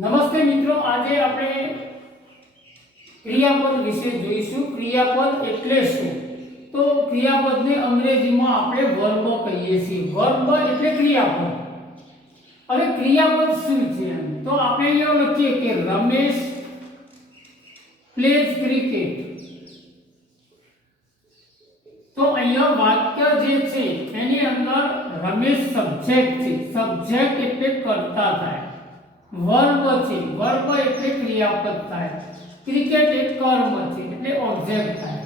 નમસ્તે મિત્રો, આજે આપણે ક્રિયાપદ વિશે જોઈશું। ક્રિયાપદ એટલે શું? તો ક્રિયાપદને અંગ્રેજીમાં આપણે વર્બ કહીએ છીએ। વર્બ એટલે ક્રિયાપદ। હવે ક્રિયાપદ શું છે? તો આપણે અહીંયા લખીએ કે રમેશ પ્લેઝ ક્રિકેટ। તો અહીંયા વાક્ય જે છે એની અંદર રમેશ સબ્જેક્ટ છે। સબ્જેક્ટ એટલે કર્તા થાય। વર્બ છે, વર્બ એટલે ક્રિયાપદ થાય। ક્રિકેટ એક કર્મ છે એટલે ઓબ્જેક્ટ થાય।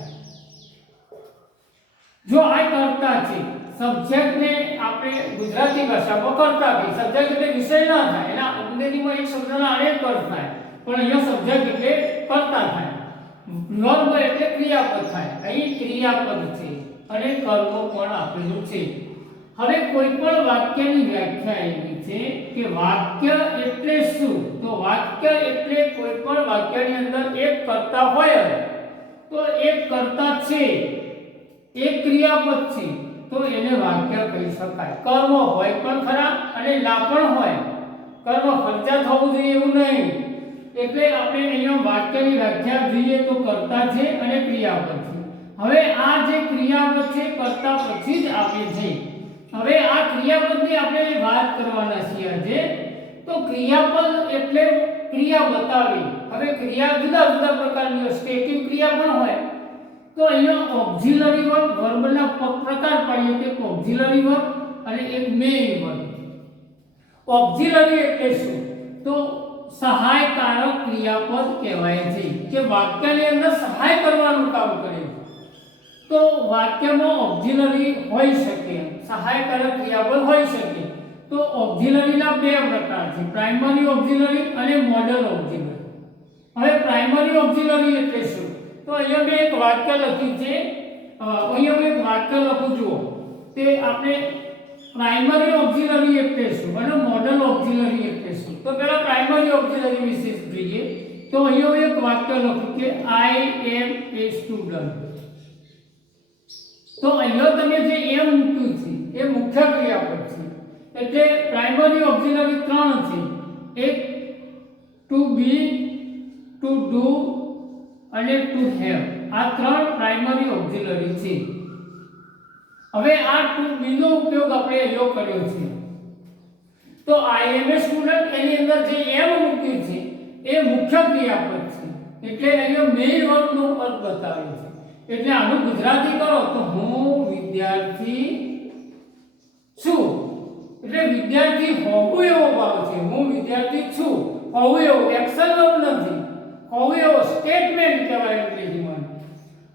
જો આ કર્તા છે, સબ્જેક્ટ ને આપણે ગુજરાતી ભાષામાં કર્તા કહીએ। સબ્જેક્ટ એટલે વિષય ના થાય, એના અંગ્રેજીમાં એક શબ્દના અનેક અર્થ થાય, પણ અહીંયા સબ્જેક્ટ એટલે કર્તા થાય। વર્બ એટલે ક્રિયાપદ થાય। અહીં ક્રિયાપદ છે અને કર્મ પણ આપેલું છે। હવે કોઈ પણ વાક્યની વ્યાખ્યા એવી છે કે વાક્ય એટલે શું? તો વાક્ય એટલે કોઈ પણ વાક્યની અંદર એક કર્તા હોય તો એક કર્તા છે, એક ક્રિયાપદ છે, તો એને વાક્ય કહી શકાય। કર્મ હોય પણ ખરા અને ના પણ હોય। કર્મ ફરજિયાત હોવું જોઈએ એવું નહીં। એટલે આપણે અહીંયા વાક્યની વ્યાખ્યા જોઈએ તો કર્તા છે અને ક્રિયાપદ છે। હવે આ જે ક્રિયાપદ છે કર્તા પછી જ આવે છે। હવે આ ક્રિયાપદની આપણે વાત કરવાના છીએ આજે। તો ક્રિયાપદ એટલે ક્રિયા બતાવી। હવે ક્રિયા જુદા જુદા પ્રકારની હોય, સ્ટેટિક ક્રિયા પણ હોય। તો અહીંયા ઓક્ઝિલરી વર્બ, વર્બના પ્રકાર પાડીએ કે ઓક્ઝિલરી વર્બ અને એક મેઇન વર્બ। ઓક્ઝિલરી એટલે શું? તો સહાયકારક ક્રિયાપદ કહેવાય છે કે વાક્યની અંદર સહાય કરવાનું કામ કરે છે। તો વાક્યમાં ઓક્ઝિલરી હોઈ શકે, સહાયકારક ક્રિયાપદ હોઈ શકે। તો ઓક્ઝિલરીના બે પ્રકાર છે, પ્રાઇમરી ઓક્ઝિલરી અને મોડલ ઓક્ઝિલરી। હવે પ્રાઇમરી ઓક્ઝિલરી એટલે શું? તો અહીંયા મેં એક વાક્ય લખ્યું છે, અહીંયા મેં એક વાક્ય લખું જુઓ। તે આપણે પ્રાઇમરી ઓક્ઝિલરી એટલે શું અને મોડલ ઓક્ઝિલરી એટલે શું? તો પહેલા પ્રાઇમરી ઓક્ઝિલરી વિશે જોઈએ। તો અહીંયા એક વાક્ય લખું કે આઈ એમ એ સ્ટુડન્ટ। તો અહીંયા તમે જે એમ મૂક્યું છે એ મુખ્ય ક્રિયાપદ છે। એટલે પ્રાઇમરી ઓક્ઝિલરી ત્રણ છે, એક ટુ બી, ટુ ડુ અને ટુ હેવ। આ ત્રણ પ્રાઇમરી ઓક્ઝિલરી છે। હવે આ ટુ બી નો ઉપયોગ આપણે અહીંયા કર્યો છે। તો આઈ એમ એ સ્ટુડન્ટ એની અંદર જે એમ મૂક્યું છે એ મુખ્ય ક્રિયાપદ છે, એટલે અહીંયા મેઇન વર્બનો અર્થ બતાવે છે। એટલે આનું ગુજરાતી કરો તો હું વિદ્યાર્થી છું। એટલે વિદ્યાર્થી હોવું એવો ભાવ છે। હું વિદ્યાર્થી છું, હોવું એવું એક્શન વર્બ નથી, હોવું એવો સ્ટેટમેન્ટ કહેવાય અંગ્રેજીમાં।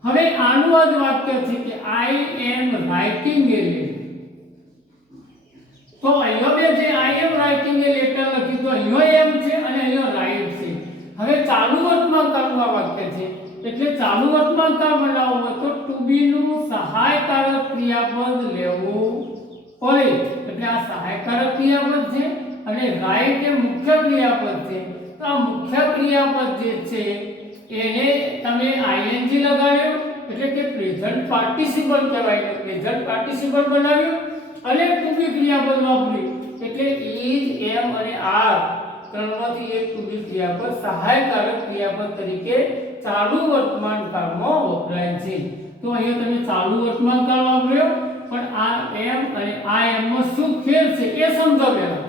હવે આનું જ વાક્ય છે કે આઈ એમ રાઇટિંગ એ લેટર। તો અહીંયા બે જે આઈ એમ રાઇટિંગ એ લેટર લખ્યું તો અહીંયા એમ છે અને અહીંયા રાઇટ છે। હવે ચાલુ વર્તમાન કાળનું આ વાક્ય છે, એટલે ચાલુ વર્તમાન કાળ બનાવવું હોય તો ટુ બી નું સહાયકારક ક્રિયાપદ લેવું પડે। એટલે આ સહાયકારક ક્રિયાપદ છે અને રાઇટ એ મુખ્ય ક્રિયાપદ છે। તો આ મુખ્ય ક્રિયાપદ જે છે એને તમે આઈએનજી લગાડ્યો એટલે કે પ્રેઝન્ટ પાર્ટિસિપલ કહેવાય। પ્રેઝન્ટ પાર્ટિસિપલ બનાવ્યું અને ટુ બી ક્રિયાપદ વાપર્યું એટલે ઇઝ, એમ અને આર ત્રણમાંથી એક ટુ બી ક્રિયાપદ સહાયકારક ક્રિયાપદ તરીકે ચાલુ વર્તમાન કાળમાં વપરાય છે। તો અહીંયા તમે ચાલુ વર્તમાન કાળ વાપર્યો, પણ આ એમ અને આ એમ માં શું ફેર છે એ સમજાવ્યા।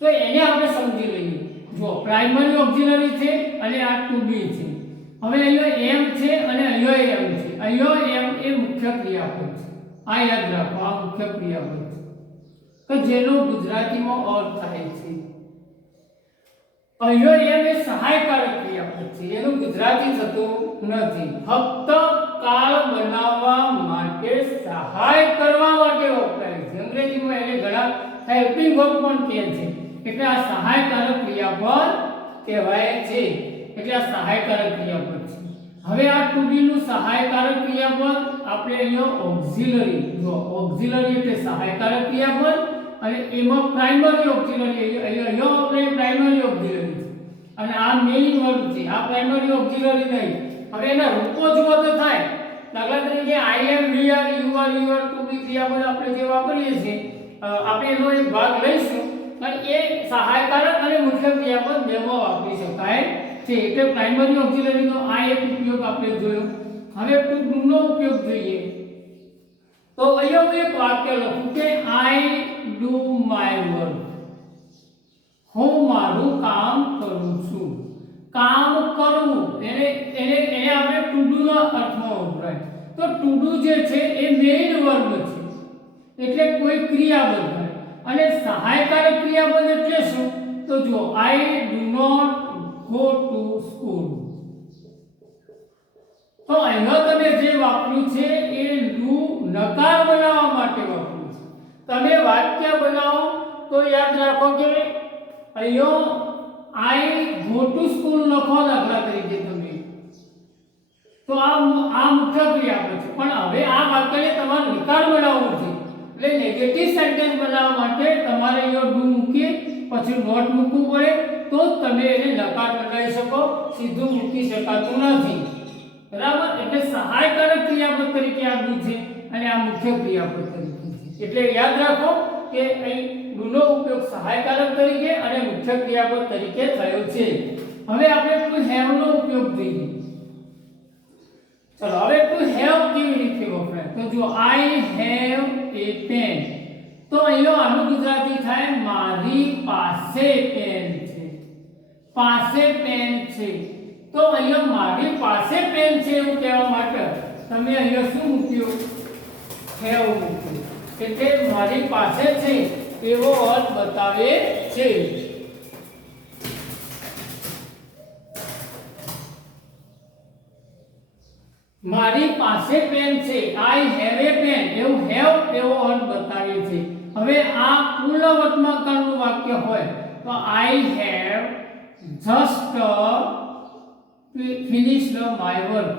તો એને આપણે સમજી લઈએ। જો પ્રાઇમરી ઓક્ઝિલરી છે અને આ ટુ બી છે। હવે અહીંયા એમ છે અને અહીંયા એમ છે। અહીંયા એમ એ મુખ્ય ક્રિયાપદ છે, આ યાદ રાખો, આ મુખ્ય ક્રિયાપદ છે કે જેનો ગુજરાતીમાં અર્થ થાય છે। અહીંયા એમ એ સહાયકારક ક્રિયાપદ છે, એનું ગુજરાતી થતું નથી। ફક્ત કાળ બનાવવા માટે, સહાય કરવા માટે વપરાય છે। અંગ્રેજીમાં એને ઘણા હેલ્પિંગ વર્બ પણ કહે છે। એટલે આ સહાયકારક ક્રિયાપદ કહેવાય છે। એટલે આ સહાયકારક ક્રિયાપદ છે। હવે આ ટુ બી નું સહાયકારક ક્રિયાપદ આપણે અહીંયા ઓક્ઝિલરી, જો ઓક્ઝિલરી એટલે સહાયકારક ક્રિયાપદ અને એમાં પ્રાઇમરી ઓક્ઝિલરી, અહીંયા આપણે પ્રાઇમરી ઓક્ઝિલરી છે અને આ મેઇન વર્બ છે। આ પ્રાઇમરી ઓક્ઝિલરી નહીં। હવે એના રૂપો જુઓ તો થાય, દાખલા તરીકે I am, we are, you are, you are to be ક્રિયાપદ આપણે જે વાપરીએ છીએ, આપણે એનો એક ભાગ લઈશું અને એ સહાયકારક અને મુખ્ય ક્રિયાપદ બેમાં વાપરી શકાય છે. એટલે પ્રાઇમરી ઓક્સિલરીનો આ એક ઉપયોગ આપણે જોયો. હવે ટુ ડુ નો ઉપયોગ જોઈએ. તો અહીંયા હું એક વાક્ય લખું કે આઈ ડુ માય વર્ક. હું મારું કામ કરું છું. કામ કરવું એને આપણે ટુ ડુ ના અર્થમાં વપરાય. તો ટુ ડુ જે છે એ મેઇન વર્બ છે, એટલે કોઈ ક્રિયાપદ થાય. અને સહાયકારક ક્રિયાપદ એટલે શું? તો જો I do not go to school. તો અહીંયા તમે જે વાપર્યું છે એ ડુ નકાર બનાવવા માટે વાપર્યું છે. તમે વાક્ય બનાવો તો યાદ રાખો કે અહીંયા આઈ ગો ટુ સ્કૂલ લખો દાખલા તરીકે તમે, તો આ મુખ્ય ક્રિયાપદ છે. પણ હવે આ વાક્યને તમારે નિકાર બનાવવું છે, એટલે નેગેટિવ સેન્ટેન્સ બનાવવા માટે તમારે અહીંયા ડુ મૂકી પછી નોટ મૂકવું પડે, તો જ તમે એને નકાર બનાવી શકો. સીધું મૂકી શકાતું નથી, બરાબર. એટલે સહાયકારક ક્રિયાપદ તરીકે આ ડુ છે અને આ મુખ્ય ક્રિયાપદ તરીકે છે. એટલે યાદ રાખો કે અહીં ડુ નો ઉપયોગ સહાયકારક તરીકે અને મુખ્ય ક્રિયાપદ તરીકે થયો છે. હવે આપણે ટુ હેવ નો ઉપયોગ જોઈએ. ચલો હવે ટુ હેવ કેવી રીતે વપરાય? તો જો આઈ હેવ એ પેન, તો અહીંયા આનું ગુજરાતી થાય મારી પાસે પેન છે. પાસે પેન છે, તો અહીંયા મારી પાસે પેન છે એવું કહેવા માટે તમે અહીંયા શું મૂક્યું? હેવ મૂક્યું. એટલે મારી પાસે છે એવો અર્થ બતાવે છે. મારી પાસે પેન છે, આઈ હેવ એ પેન, એવું હેવ એવો અર્થ બતાવે છે. હવે આ પૂર્ણ વર્તમાનકાળનું વાક્ય હોય તો I have just finished my work.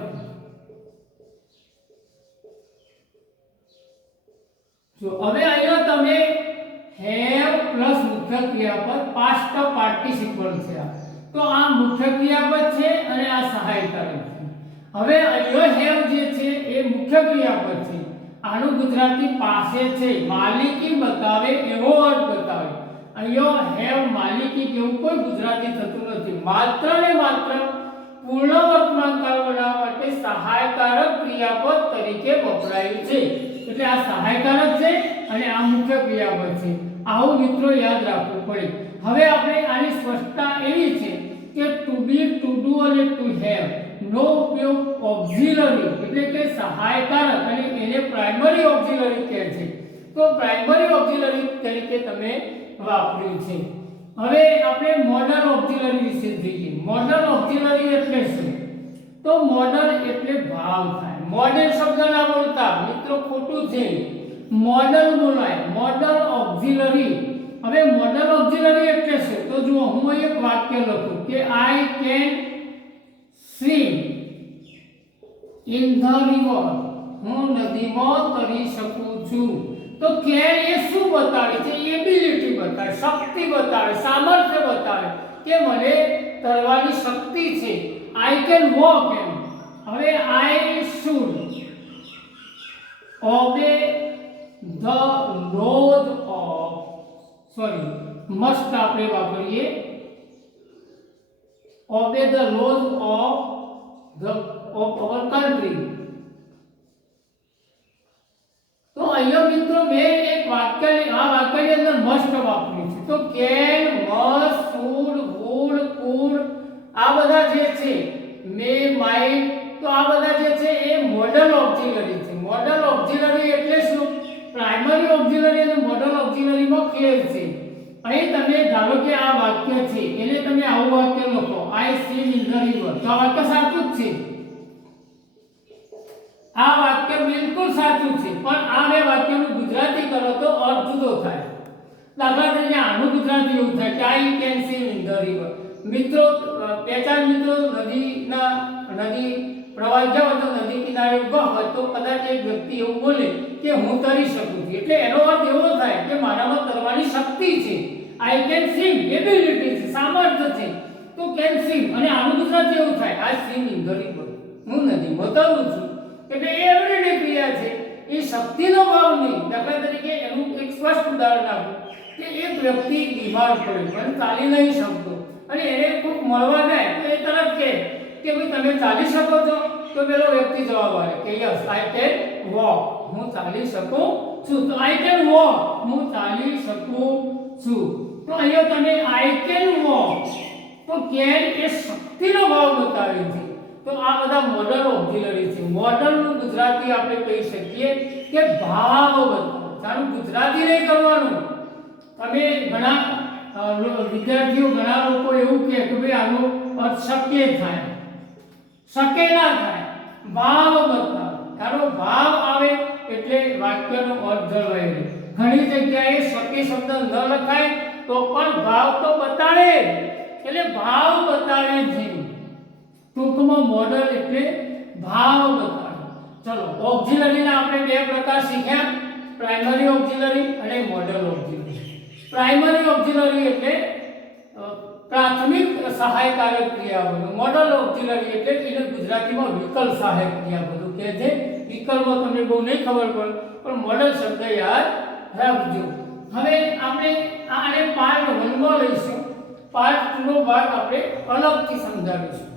જો હવે અહીંયા તમે હેવ પ્લસ મુખ્ય ક્રિયાપદ પાસ્ટ પાર્ટિસિપલ છે. તો આ મુખ્ય ક્રિયાપદ છે અને આ સહાયકારક છે. હવે અહીંયા હેવ જે છે એ મુખ્ય ક્રિયાપદ છે. આનું ગુજરાતી પાસે છે, માલિકી બતાવે એવો અર્થ બતાવે. અહીંયા હેવ માલિકી જેવું કોઈ ગુજરાતી થતું નથી. માત્ર ને માત્ર પૂર્ણ વર્તમાનકાળ બનાવવા માટે સહાયકારક ક્રિયાપદ તરીકે વપરાયું છે. એટલે આ સહાયકારક છે અને આ મુખ્ય ક્રિયાપદ છે. આવું મિત્રો યાદ રાખવું પડે. હવે આપણે આની સ્પષ્ટતા એવી છે કે ટુ બી, ટુ ડુ અને ટુ હેવ નો ઉપયોગ ઓક્સિલરી એટલે કે સહાયકારક અને એને પ્રાઇમરી ઓક્સિલરી કહે છે. તો પ્રાઇમરી ઓક્સિલરી તરીકે તમે વાપર્યું છે. હવે આપણે મોડલ ઓક્સિલરી વિશે જોઈએ. મોડલ ઓક્સિલરી એટલે શું? તો મોડલ એટલે ભાવ થાય. મોડેલ શબ્દ ના બોલતા મિત્રો, ખોટું છે. મોડલ બોલાય, મોડલ ઓક્સિલરી. હવે મોડલ ઓક્સિલરી એટલે શું? તો જો હું એક વાક્ય લખું કે I can swim in the river. હું નદીમાં તરી શકું છું. તો કેન એ શું બતાવે છે? એબિલિટી બતાવે, શક્તિ બતાવે, સામર્થ્ય બતાવે કે મને તરવાની શક્તિ છે. આઈ કેન વોક એમ. હવે I should obey the lose of must આપણે વાપરીએ obey the lose of our country. તો અહીંયા મિત્રો મેં એક વાક્ય આ વાક્યની અંદર મસ્ટ વાપર્યું છે. તો can, must, should, would, could આ બધા જે છે, મે, માઇટ, તો આ બધા જે છે એ મોડલ ઓક્સિલરી છે. મોડલ ઓક્સિલરી એટલે શું? પ્રાઇમરી ઓક્સિલરી અને મોડલ ઓક્સિલરીમાં ફેર છે. અહીં તમે ધારો કે આ વાક્ય છે એને તમે આવું વાક્ય લખો આઈ સ્વિમ ઇન ધ રિવર, તો આ વાક્ય સાચું જ છે. આ વાક્ય બિલકુલ સાચું છે. પણ આ બે વાક્યનું ગુજરાતી કરો તો અર્થ જુદો થાય. દાખલા તરીકે આનું ગુજરાતી એવું થાય કે I can swim in the river. મિત્રો, બે ચાર મિત્રો નદી પ્રવાહ જાવ તો નદી કિનારે ઉભા હોય તો કદાચ એક વ્યક્તિ એવું બોલે કે હું તરી શકું છું. એટલે એનો અર્થ એવો થાય કે મારામાં તરવાની શક્તિ છે. આઈ કેન સ્વિમ, એબિલિટી છે, સામર્થ્ય છે. તો કેન સ્વિમ અને આનું ગુજરાતી એવું થાય આઈ સ્વિમ ઇન ધ રિવર. હું નદીમાં તરું છું. એટલે એવરીડે ક્રિયા છે, એ શક્તિનો ભાવ નહીં. દાખલા તરીકે એનું એક સ્પષ્ટ ઉદાહરણ આપું કે એક વ્યક્તિ બીમાર પડ્યો અને ચાલી નહીં શકતો અને એને કોઈક મળવા જાય તો એ તરત કહે કે ભાઈ તમે ચાલી શકો છો? તો પેલો વ્યક્તિ જવાબ આપે કે યસ આઈ કેન વોક, હું ચાલી શકું છું. તો આઈ કેન વોક, હું ચાલી શકું છું. તો અહીંયા તમે આઈ કેન વોક, તો કેન એ શક્તિનો ભાવ બતાવે છે. તો આ બધા મોડલ ઓક્ઝિલરી છે. મોડલનું ગુજરાતી આપણે કહી શકીએ કે ભાવ બતાવે. ચાલો ગુજરાતી નહીં કરવાનું. તમે ઘણા વિદ્યાર્થીઓ ઘણા લોકો એવું કહે કે ભાઈ આનો અર્થ શક્ય થાય, શક્ય ના થાય. ભાવ બતાવે. ચાલો ભાવ આવે એટલે વાક્યનો અર્થ જળવાઈ રહે. ઘણી જગ્યાએ શક્ય શબ્દ ન લખાય તો પણ ભાવ તો બતાવે, એટલે ભાવ બતાવે છે. ટૂંકમાં મોડલ એટલે ભાવ બતાવે. ચલો ઓક્ઝિલરીના આપણે બે પ્રકાર શીખ્યા, પ્રાઇમરી ઓક્ઝિલરી અને મોડલ ઓક્ઝિલરી. પ્રાઇમરી ઓક્ઝિલરી એટલે પ્રાથમિક સહાયકારક ક્રિયાપદો. મોડલ ઓક્ઝિલરી એટલે એને ગુજરાતીમાં વિકલ્પ સહાયક ક્રિયાપદો કહે છે. વિકલ્પો તમને બહુ નહીં ખબર પડે પણ મોડલ શબ્દ યાદ રાખજો. હવે આપણે આને પાર્ટ 1 માં લઈશું, પાર્ટ 2 નો ભાગ આપણે અલગથી સમજાવીશું.